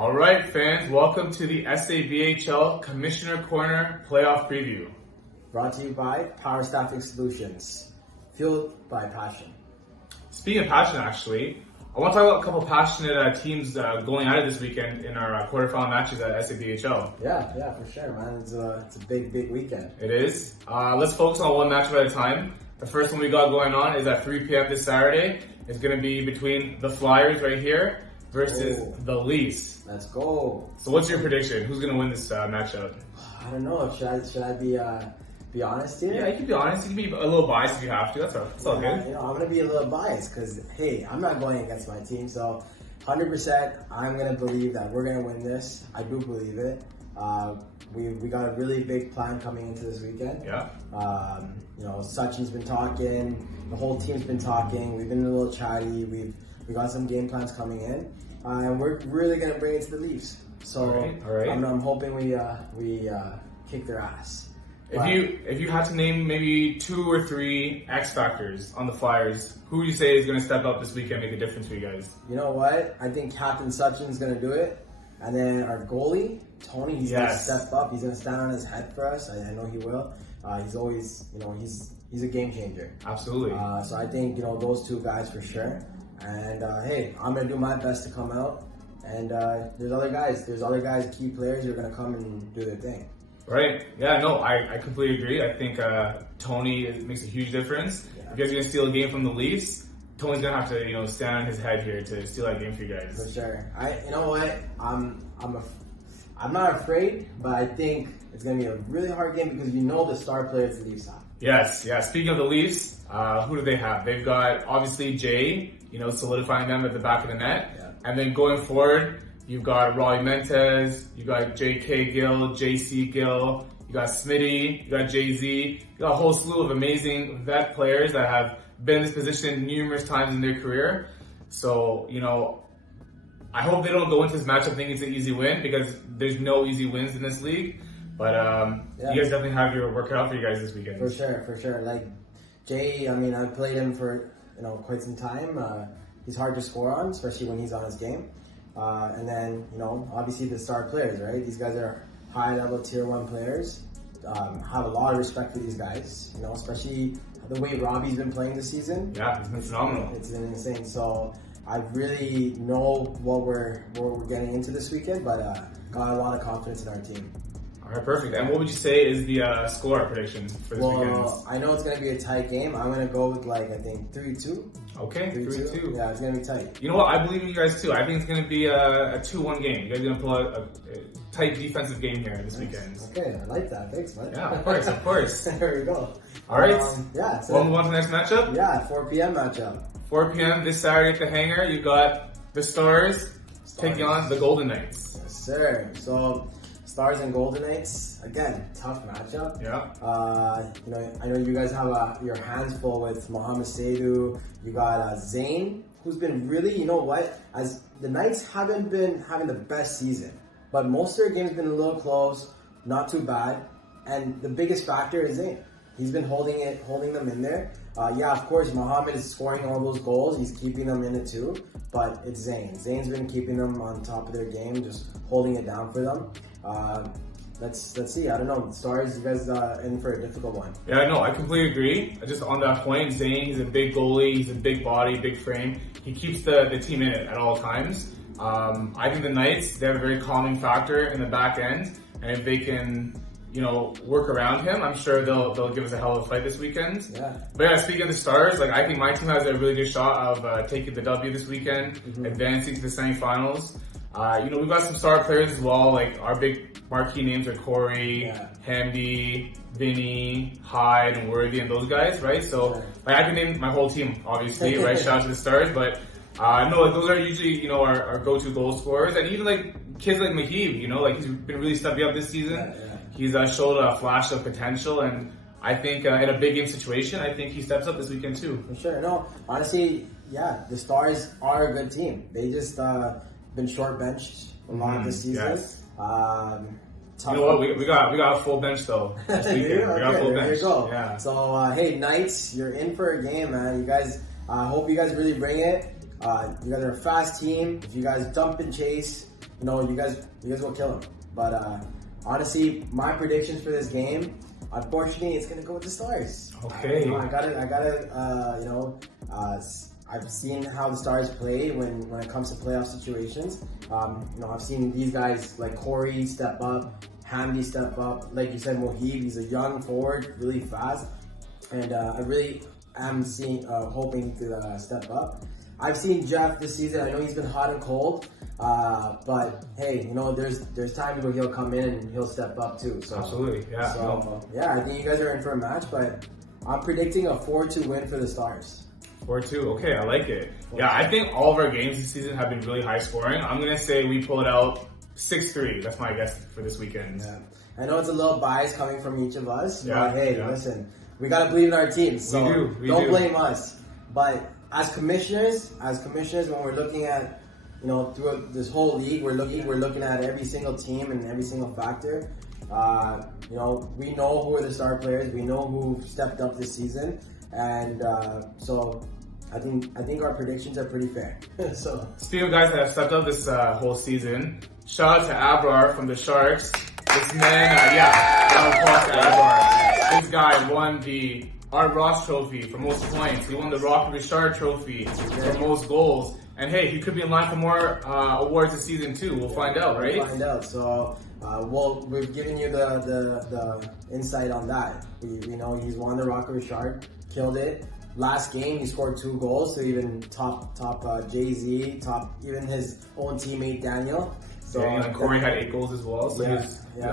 All right, fans, welcome to the SABHL Commissioner Corner Playoff Preview. Brought to you by Power Staffing Solutions, fueled by passion. Speaking of passion, actually, I want to talk about a couple passionate teams going at it this weekend in our quarterfinal matches at SABHL. Yeah, for sure, man. It's a big weekend. It is. Let's focus on one match at a time. The first one we got going on is at 3 p.m. this Saturday. It's going to be between the Flyers right here versus the Leafs. Let's go. So what's your prediction? Who's going to win this matchup? I don't know. Should I be honest here? Yeah, you can be honest. You can be a little biased if you have to. That's all good. I'm going to be a little biased because, hey, I'm not going against my team. So 100% I'm going to believe that we're going to win this. I do believe it. We got a really big plan coming into this weekend. Yeah. Sachin's been talking. The whole team's been talking. We've been a little chatty. We got some game plans coming in. And we're really going to bring it to the Leafs. So all right. I'm hoping we kick their ass. If you had to name maybe 2 or 3 X factors on the Flyers, who would you say is going to step up this weekend and make a difference for you guys? You know what? I think Captain Sachin's going to do it. And then our goalie, Tony, he's going to step up. He's going to stand on his head for us. I know he will. He's always, he's a game changer. Absolutely. So I think, those 2 guys for sure. And hey, I'm going to do my best to come out. And there's other guys, key players who are going to come and do their thing. Right. Yeah, no, I completely agree. I think Tony makes a huge difference. Yeah. If you guys are going to steal a game from the Leafs, Tony's going to have to, stand on his head here to steal that game for you guys. For sure. You know what? I'm not afraid, but I think it's going to be a really hard game because the star players the Leafs have. Yes, yeah. Speaking of the Leafs, who do they have? They've got, obviously, Jay, solidifying them at the back of the net. Yeah. And then going forward, you've got Rolly Mentes, you got J.K. Gill, J.C. Gill, you got Smitty, you got Jay-Z. You got a whole slew of amazing vet players that have been in this position numerous times in their career. So, I hope they don't go into this matchup thinking it's an easy win because there's no easy wins in this league. But you guys definitely have your work cut out for you guys this weekend. For sure. Like Jay, I've played him for quite some time. He's hard to score on, especially when he's on his game. And then obviously the star players, right? These guys are high level tier 1 players. Have a lot of respect for these guys. Especially the way Robbie's been playing this season. Yeah, it's been phenomenal. It's been insane. So I really know what we're getting into this weekend, but got a lot of confidence in our team. All right, perfect. And what would you say is the score prediction for this weekend? Well, I know it's going to be a tight game. I'm going to go with I think 3-2. Okay, 3-2. Yeah, it's going to be tight. You know what? I believe in you guys too. I think it's going to be a 2-1 game. You guys are going to pull out a tight defensive game here this weekend. Okay, I like that. Thanks, man. Yeah, of course. There we go. All right. We'll move on to the next matchup? Yeah, 4 p.m. matchup. 4 p.m. this Saturday at the Hangar. You got the Stars taking on the Golden Knights. Yes, sir. So, Stars and Golden Knights, again, tough matchup. Yeah. I know you guys have your hands full with Mohamed Saidu. You got Zane, who's been really, as the Knights haven't been having the best season, but most of their games been a little close, not too bad, and the biggest factor is Zane. He's been holding them in there. Of course, Mohamed is scoring all those goals. He's keeping them in it too, but it's Zane. Zane's been keeping them on top of their game, just holding it down for them. Let's see. I don't know. Stars, you guys in for a difficult one. Yeah, no, I completely agree. Just on that point, Zane, he's a big goalie. He's a big body, big frame. He keeps the team in it at all times. I think the Knights, they have a very calming factor in the back end, and if they can, work around him, I'm sure they'll give us a hell of a fight this weekend. Yeah. But yeah, speaking of the Stars, I think my team has a really good shot of taking the W this weekend, advancing to the semifinals. We've got some star players as well, our big marquee names are Corey, Hamdi, Vinny, Hyde, and Worthy, and those guys, right? So, I can name my whole team, obviously, right? Shout out to the Stars, but those are usually, our go-to goal scorers, and even kids like Maheeb, he's been really stepping up this season. Yeah. He's showed a flash of potential, and I think in a big game situation, I think he steps up this weekend too. For sure. No, honestly, the Stars are a good team. They just been short benched a lot this season. Yes. You know what? We got a full bench though. This weekend. We got a full bench. There you go. Yeah. So hey, Knights, you're in for a game, man. You guys, hope you guys really bring it. You guys are a fast team. If you guys dump and chase, you guys will kill him. But honestly, my predictions for this game, unfortunately, it's gonna go with the Stars. Okay. I gotta. I've seen how the Stars play when it comes to playoff situations. I've seen these guys like Corey step up, Hamdi step up. Like you said, Mohib, he's a young forward, really fast, and I really am hoping to step up. I've seen Jeff this season. I know he's been hot and cold, but hey, there's times where he'll come in and he'll step up too. So, absolutely, yeah. Yeah, I think you guys are in for a match, but I'm predicting a 4-2 win for the Stars. 4-2, okay, I like it. Yeah, I think all of our games this season have been really high scoring. I'm gonna say we pull it out 6-3. That's my guess for this weekend. Yeah. I know it's a little bias coming from each of us, yeah, but hey, listen, we gotta believe in our team. So don't blame us. But as commissioners, when we're looking at, through this whole league, we're looking at every single team and every single factor. We know who are the star players. We know who stepped up this season, and so I think our predictions are pretty fair. So speaking of guys that have stepped up this whole season, shout out to Abrar from the Sharks. This man, Abrar. This guy won the Art Ross Trophy for most points. He won the Rock Richard Trophy for most goals. And hey, he could be in line for more awards this season too. We'll find out, right? We'll find out. So, we're giving you the insight on that. We know he's won the Rock Richard, killed it. Last game, he scored 2 goals, so even top Jay-Z, top even his own teammate Daniel. So and Corey had 8 goals as well. So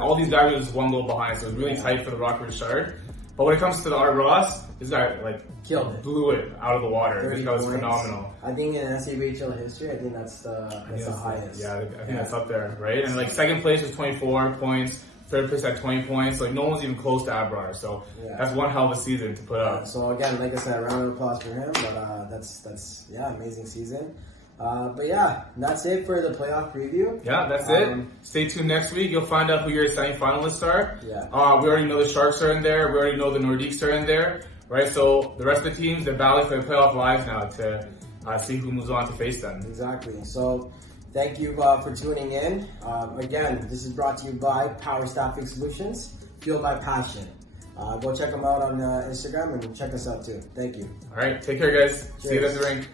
all these guys were just 1 goal behind, so it was really tight for the Rock Richard. But when it comes to the Art Ross, this guy killed it, blew it out of the water. This guy was phenomenal. I think in SABHL history, I think that's the highest. Yeah, I think that's up there, right? And second place was 24 points, third place at 20 points. No one's even close to Abrar. So that's one hell of a season to put up. So again, like I said, a round of applause for him. But that's amazing season. But yeah, that's it for the playoff preview. Yeah, that's it. Stay tuned next week. You'll find out who your semi-finalists are. Yeah. We already know the Sharks are in there. We already know the Nordiques are in there. Right? So the rest of the teams, they're battling for the playoff lives now to see who moves on to face them. Exactly. So thank you for tuning in. Again, this is brought to you by Power Staffing Solutions, fueled by passion. Go check them out on Instagram and check us out too. Thank you. All right. Take care, guys. Cheers. See you at the rink.